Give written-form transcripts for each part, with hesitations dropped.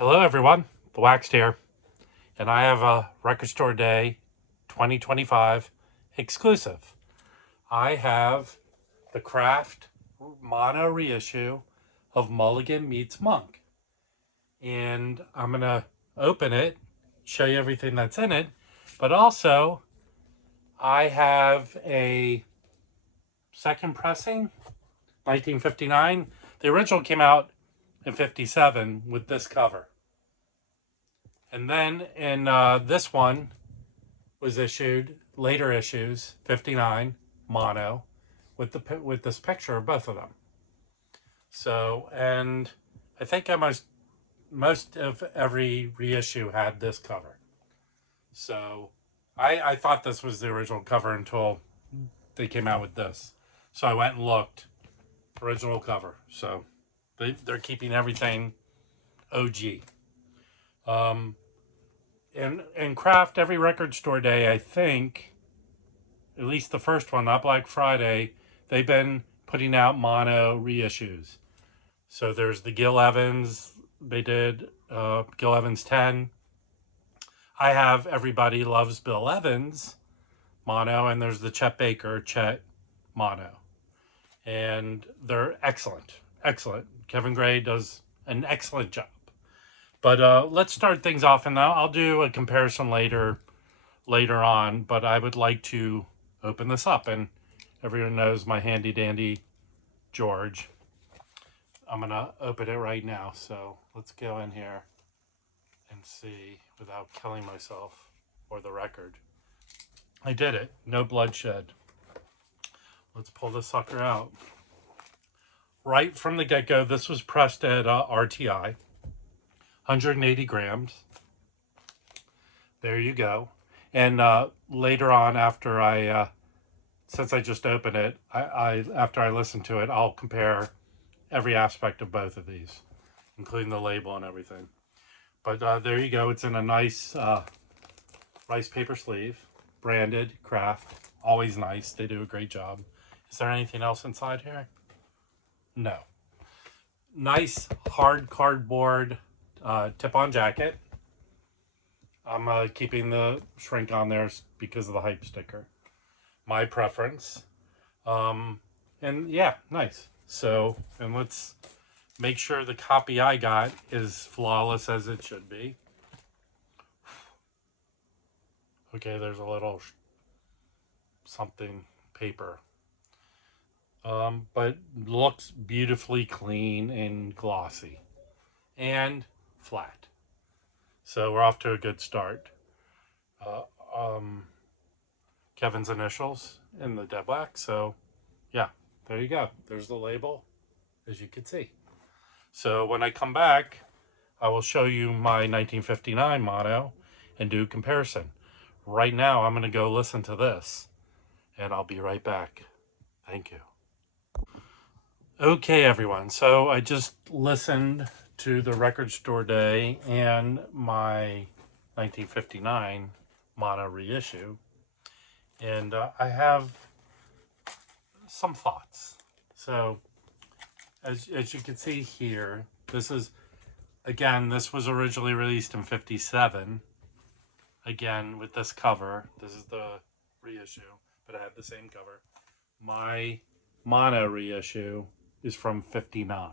Hello everyone, The Waxed here, and I have a Record Store Day 2025 exclusive. I have the Craft mono reissue of Mulligan Meets Monk, and I'm going to open it, show you everything that's in it, but also I have a second pressing, 1959. The original came out in 57 with this cover. And then in this one was issued later issues 59 mono with this picture of both of them. So, and I think most of every reissue had this cover. So I thought this was the original cover until they came out with this. So I went and looked, original cover. So they're keeping everything OG. In Craft, every Record Store Day, I think, at least the first one, not Black Friday, they've been putting out mono reissues. So there's the Gil Evans, they did Gil Evans 10. I have Everybody Loves Bill Evans mono, and there's the Chet Baker Chet mono. And they're excellent, excellent. Kevin Gray does an excellent job. But let's start things off, and I'll do a comparison later on. But I would like to open this up, and everyone knows my handy dandy George. I'm gonna open it right now. So let's go in here and see without killing myself or the record. I did it. No bloodshed. Let's pull this sucker out. Right from the get-go, this was pressed at RTI. 180 grams. There you go. And later on, after since I just opened it, after I listen to it, I'll compare every aspect of both of these, including the label and everything. But there you go. It's in a nice rice paper sleeve, branded Craft. Always nice. They do a great job. Is there anything else inside here? No. Nice hard cardboard tip-on jacket. I'm keeping the shrink on there because of the hype sticker. My preference. And yeah, nice. So, and let's make sure the copy I got is flawless as it should be. Okay, there's a little something paper. But looks beautifully clean and glossy. And flat. So we're off to a good start. Kevin's initials in the dead black. So yeah, there you go. There's the label, as you can see. So when I come back, I will show you my 1959 mono and do a comparison. Right now, I'm going to go listen to this, and I'll be right back. Thank you. Okay, everyone. So I just listened to the Record Store Day and my 1959 mono reissue, and I have some thoughts. So as you can see here, this was originally released in 57, again with this cover. This is the reissue, but I have the same cover. My mono reissue is from 59.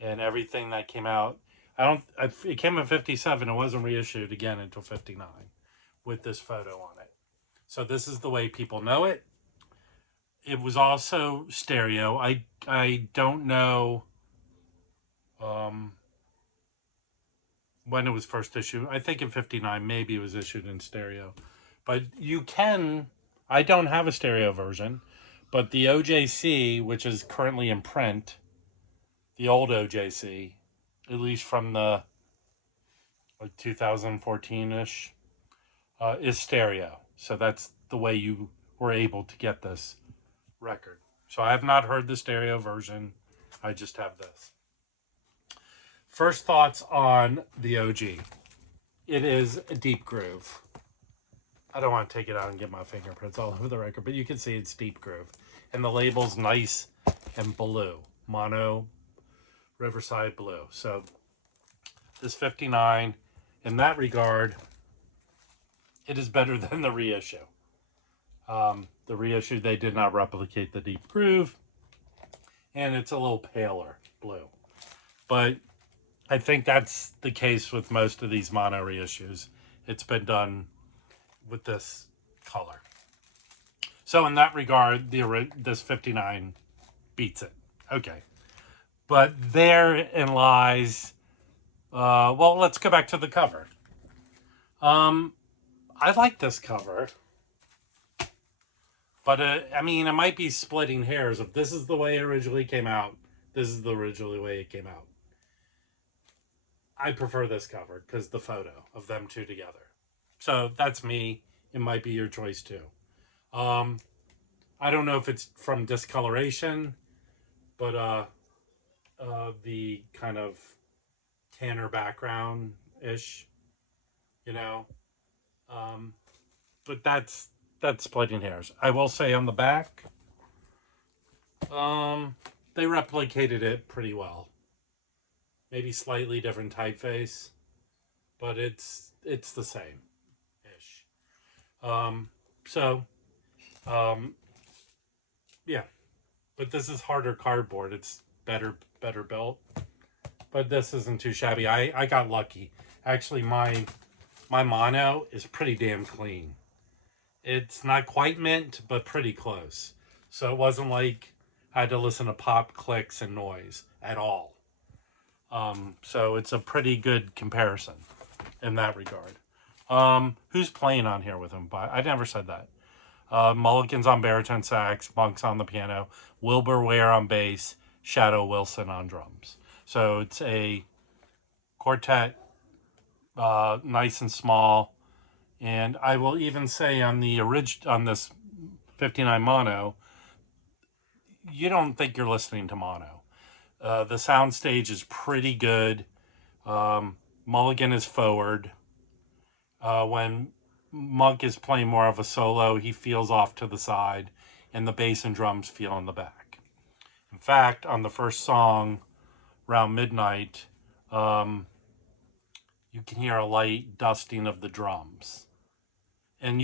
And everything that came out, it came in 57. It wasn't reissued again until 59 with this photo on it. So this is the way people know it. It was also stereo. I don't know when it was first issued. I think in 59, maybe it was issued in stereo. But I don't have a stereo version, but the OJC, which is currently in print, the old OJC, at least from the 2014-ish, is stereo. So that's the way you were able to get this record. So I have not heard the stereo version. I just have this. First thoughts on the OG. It is a deep groove. I don't want to take it out and get my fingerprints all over the record, but you can see it's deep groove. And the label's nice and blue. Mono Riverside blue. So this 59, in that regard, it is better than the reissue. The reissue, they did not replicate the deep groove, and it's a little paler blue. But I think that's the case with most of these mono reissues. It's been done with this color. So in that regard, this 59 beats it. Okay. But therein lies, well, let's go back to the cover. I like this cover. But, I mean, it might be splitting hairs. If this is the way it originally came out, this is the original way it came out. I prefer this cover because the photo of them two together. So that's me. It might be your choice too. I don't know if it's from discoloration, but the kind of tanner background-ish, you know. But that's splitting hairs. I will say on the back, they replicated it pretty well. Maybe slightly different typeface, but it's the same ish. Yeah, but this is harder cardboard. It's better built, but this isn't too shabby. I got lucky. Actually, my mono is pretty damn clean. It's not quite mint, but pretty close. So it wasn't like I had to listen to pop, clicks, and noise at all. So it's a pretty good comparison in that regard. Who's playing on here with him? I never said that. Mulligan's on baritone sax, Monk's on the piano, Wilbur Ware on bass, Shadow Wilson on drums. So it's a quartet, nice and small. And I will even say on this 59 mono, you don't think you're listening to mono. The sound stage is pretty good. Mulligan is forward. When Monk is playing more of a solo, he feels off to the side, and the bass and drums feel in the back. In fact, on the first song, Round Midnight, you can hear a light dusting of the drums. And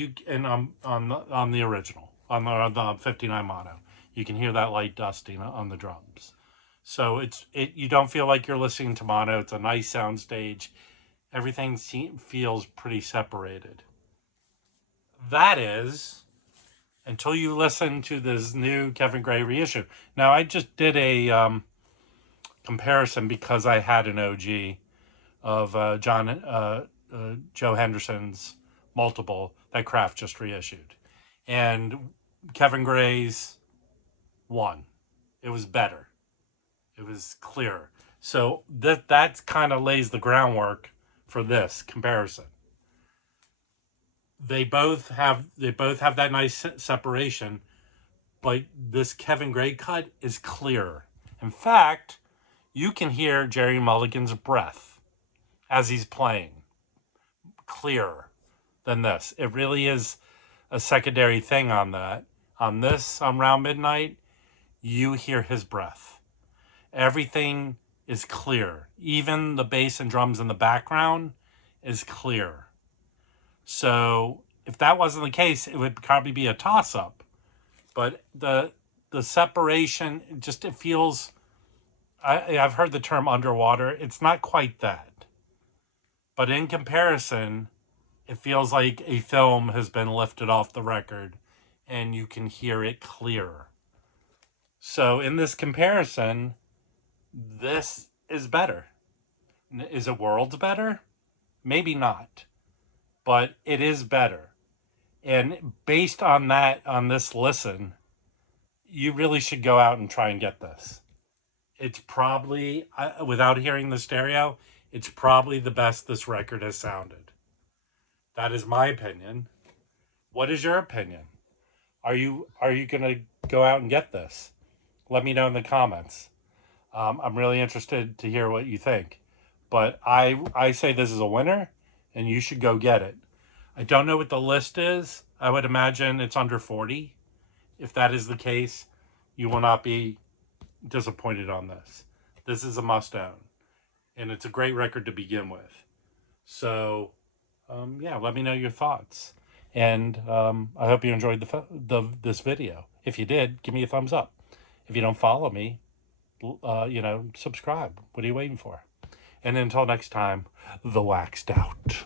on the original, on the 59 mono, you can hear that light dusting on the drums. So you don't feel like you're listening to mono. It's a nice sound stage. Everything feels pretty separated. That is, until you listen to this new Kevin Gray reissue. Now, I just did a comparison because I had an OG of Joe Henderson's multiple that Kraft just reissued. And Kevin Gray's won. It was better. It was clearer. So that kind of lays the groundwork for this comparison. They both have that nice separation, but this Kevin Gray cut is clearer. In fact, you can hear Jerry Mulligan's breath as he's playing, clearer than this. It really is a secondary thing on that. On Round Midnight, you hear his breath. Everything is clear. Even the bass and drums in the background is clear. So if that wasn't the case, it would probably be a toss-up. But the separation, it feels... I've heard the term underwater. It's not quite that. But in comparison, it feels like a film has been lifted off the record and you can hear it clearer. So in this comparison, this is better. Is it worlds better? Maybe not. But it is better. And based on this listen, you really should go out and try and get this. It's probably, without hearing the stereo, it's probably the best this record has sounded. That is my opinion. What is your opinion? Are you going to go out and get this? Let me know in the comments. I'm really interested to hear what you think. But I say this is a winner, and you should go get it. I don't know what the list is. I would imagine it's under 40. If that is the case, you will not be disappointed on this. This is a must-own. and it's a great record to begin with. So, yeah, let me know your thoughts. And I hope you enjoyed this video. If you did, give me a thumbs up. If you don't follow me, subscribe. What are you waiting for? And until next time, the Waxed Out.